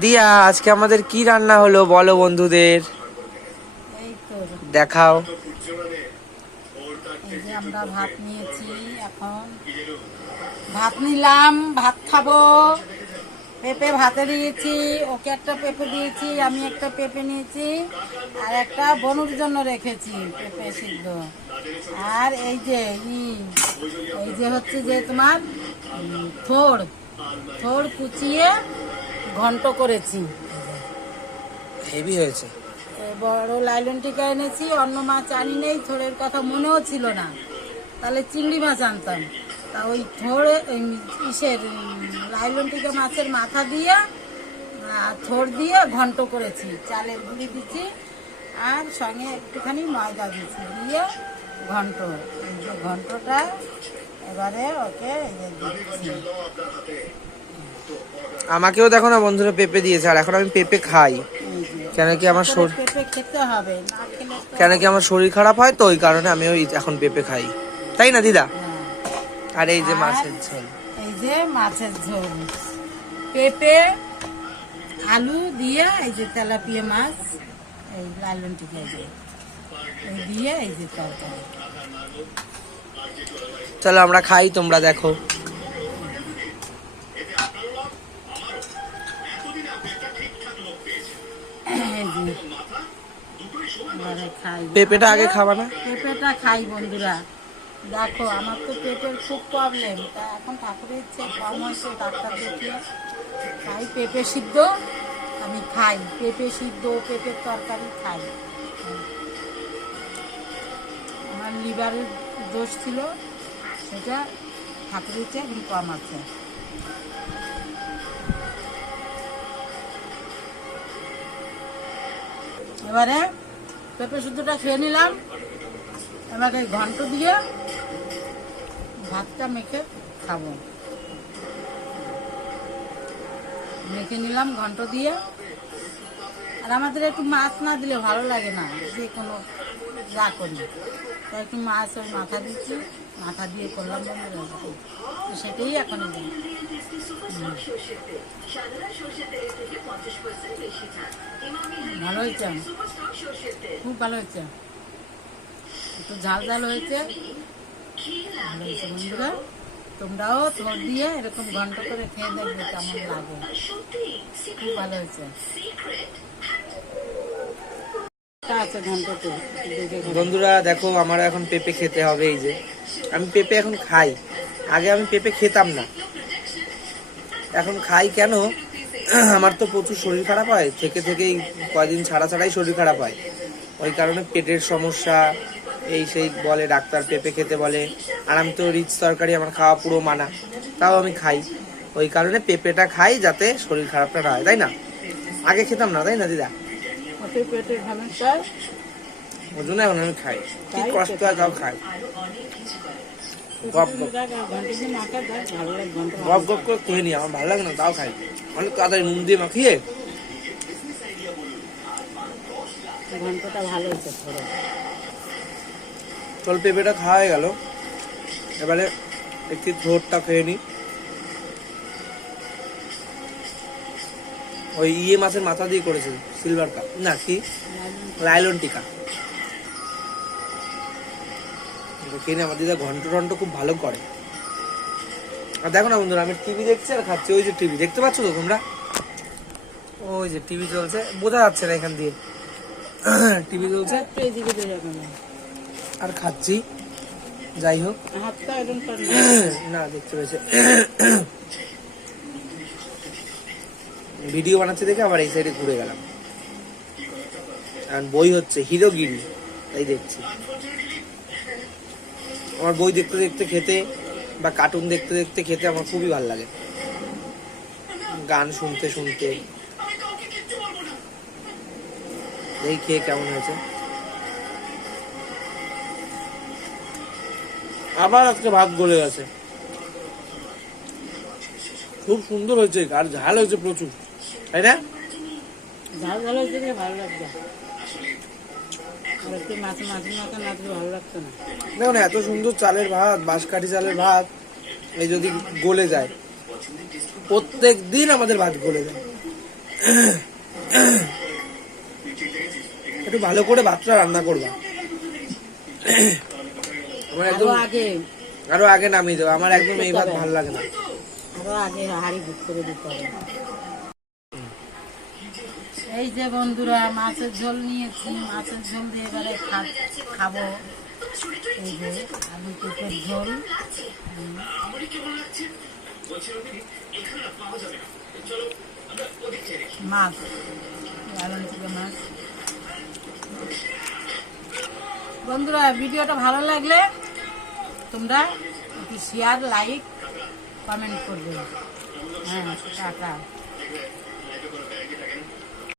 দিয়া আজকে আমাদের কি রান্না হলো বলো বন্ধুদের, এই তো দেখাও। এই যে আমরা ভাত নিয়েছি, এখন ভাত নিলাম, ভাত খাবো। পেঁপে ভাতে দিয়েছি, ওকে একটা পেঁপে দিয়েছি, আমি একটা পেঁপে নিয়েছি, আর একটা বনুর জন্য রেখেছি পেঁপে সিদ্ধ। আর এই যে এই যে হচ্ছে যে তোমার থোড় থোড় কুচিয়ে ঘন্ট করেছি। হেভি হয়েছে। বড় লাইলন টিকা এনেছি, অন্য মাছ আনি নেই, থোড়ের কথা মনেও ছিল না, তাহলে চিংড়ি মাছ আনতাম। তা ওই থোড়ে ইসের লাইলন টিকা মাছের মাথা দিয়ে থোড় দিয়ে ঘন্ট করেছি, চালের গুঁড়ি দিচ্ছি আর সঙ্গে একটুখানি ময়দা দিচ্ছি, দিয়ে ঘন্ট। এই যে ঘন্টটা এবারে ওকে দিচ্ছি। আমাকেও দেখো না বন্ধুরা পেঁপে দিয়েছে, আর এখন আমি পেঁপে খাই। কেন কি আমার শরীর পেঁপে খেতে হবে, না খেলে তো- কেন কি আমার শরীর খারাপ হয়, তো ওই কারণে আমি ওই এখন পেঁপে খাই, তাই না দিদা? হ্যাঁ। আর এই যে আর মাছের ঝোল, এই যে মাছের ঝোল, পেঁপে আলু দিয়ে এই যে তেলাপিয়া মাছ, এই লালন টিকা এই দিয়ে এই যে তরকারি। চলো আমরা খাই, তোমরা দেখো। এই যে এবারে খাই। পেঁপেটা আগে খাবা না? পেঁপেটা খাই বন্ধুরা। দেখো আমার তো পেটের খুব প্রবলেম, তা এখন ঠাকুরের ইচ্ছে কম হয়েছে, ডাক্তার দেখিয়ে খাই পেঁপে সিদ্ধ। আমি খাই পেঁপে সিদ্ধ, পেঁপের তরকারি খাই। আমার লিভারের দোষ ছিল, সেটা ঠাকুরের ইচ্ছে এখন কম আছে। এবারে পেঁপে সিদ্ধটা খেয়ে নিলাম, আমাকে ঘন্ট দিয়ে ভাতটা মেখে খাবো। মেখে নিলাম ঘন্ট দিয়ে। আর আমাদের একটু মাছ না দিলে ভালো লাগে না, যে কোনো যা করি, তাই একটু মাছ ওই মাথা দিচ্ছি, মাথা দিয়ে করলাম বন্ধুরা, তো সেটাই এখন দিই। ভালো হয়েছে, খুব ভালো হয়েছে, একটু ঝাল ঝাল হয়েছে, ভালো হয়েছে বন্ধুরা। তোমরাও থোড় দিয়ে এরকম ঘন্ট করে খেয়ে দেখবে কেমন লাগে, খুব ভালো হয়েছে। আছে ঘন্টতে বন্ধুরা দেখো, আমার এখন পেঁপে খেতে হবে। এই যে আমি পেঁপে এখন খাই, আগে আমি পেঁপে খেতাম না, এখন খাই। কেন? আমার তো প্রচুর শরীর খারাপ হয়, থেকে থেকেই কয়দিন ছাড়া ছাড়াই শরীর খারাপ হয়, ওই কারণে পেটের সমস্যা এই সেই বলে ডাক্তার, পেঁপে খেতে বলে। আর আমি তো রিচ তরকারি আমার খাওয়া পুরো মানা, তাও আমি খাই। ওই কারণে পেঁপেটা খাই, যাতে শরীর খারাপটা না হয়, তাই না? আগে খেতাম না, তাই না দিদা? পেটের সমস্যা, ওই জন্য এখন আমি খাই, কি কষ্ট হয় তাও খাই। গপ গপ গপ গপ করে খেয়ে নিই, আমার ভালো লাগে না তাও খাই, অনেক তাড়াতাড়ি নুন দিয়ে মাখিয়ে। ঘন্টটা ভালো হয়েছে। চল পেঁপেটা খাওয়া হয়ে গেল, এবারে একটি থ্রোটটা খেয়ে নিই। ওই মাছের মাথা দিয়ে করেছে, সিলভার কাপ না কি লাইলন টিকা। খেয়ে আমার দিদা ঘন্ট টন্ট খুব ভালো করে। আর দেখো না বন্ধুরা, আমি টিভি দেখছি আর খাচ্ছি। ওই যে টিভি দেখতে পাচ্ছ তো তোমরা, ওই যে টিভি চলছে, বোঝা যাচ্ছে না এখান দিয়ে, টিভি চলছে আর খাচ্ছি। যাই হোক, না দেখতে পেয়েছে, ভিডিও বানাচ্ছে দেখে আবার এই সাইডে ঘুরে গেলাম। আর বই হচ্ছে হিরোগিরি, তাই দেখছি। আমার বই দেখতে দেখতে খেতে বা কার্টুন দেখতে দেখতে খেতে আমার খুবই ভালো লাগে, গান শুনতে শুনতে। এই খেয়ে কেমন হয়েছে। আবার আজকে ভাত গলে গেছে, খুব সুন্দর হয়েছে, আর ঝাল হয়েছে প্রচুর, তাই না? ঝাল ঝাল হয়েছে, ভালো লাগছে। আর একটু মাছ মাছ মাথা না দিলে ভালো লাগতো না। দেখো না, এত সুন্দর চালের ভাত, বাঁশকাঠি চালের ভাত, এই যদি গলে যায়, প্রত্যেক দিন আমাদের ভাত গলে যায়। একটু ভালো করে ভাতটা রান্না করবা। আমার একদম আরো আগে নামিয়ে দেবো, আমার একদম এই ভাত ভালো লাগে না। আরো আগে হাঁড়ি বুক করে দিতে হবে। এই যে বন্ধুরা মাছের ঝোল নিয়েছি, মাছের ঝোল দিয়ে এবারে খাবো। এই যে আলু পেঁপের ঝোল, মাছ, লালন থেকে মাছ। বন্ধুরা ভিডিওটা ভালো লাগলে তোমরা একটু শেয়ার, লাইক, কমেন্ট করবে। হ্যাঁ, টাটা।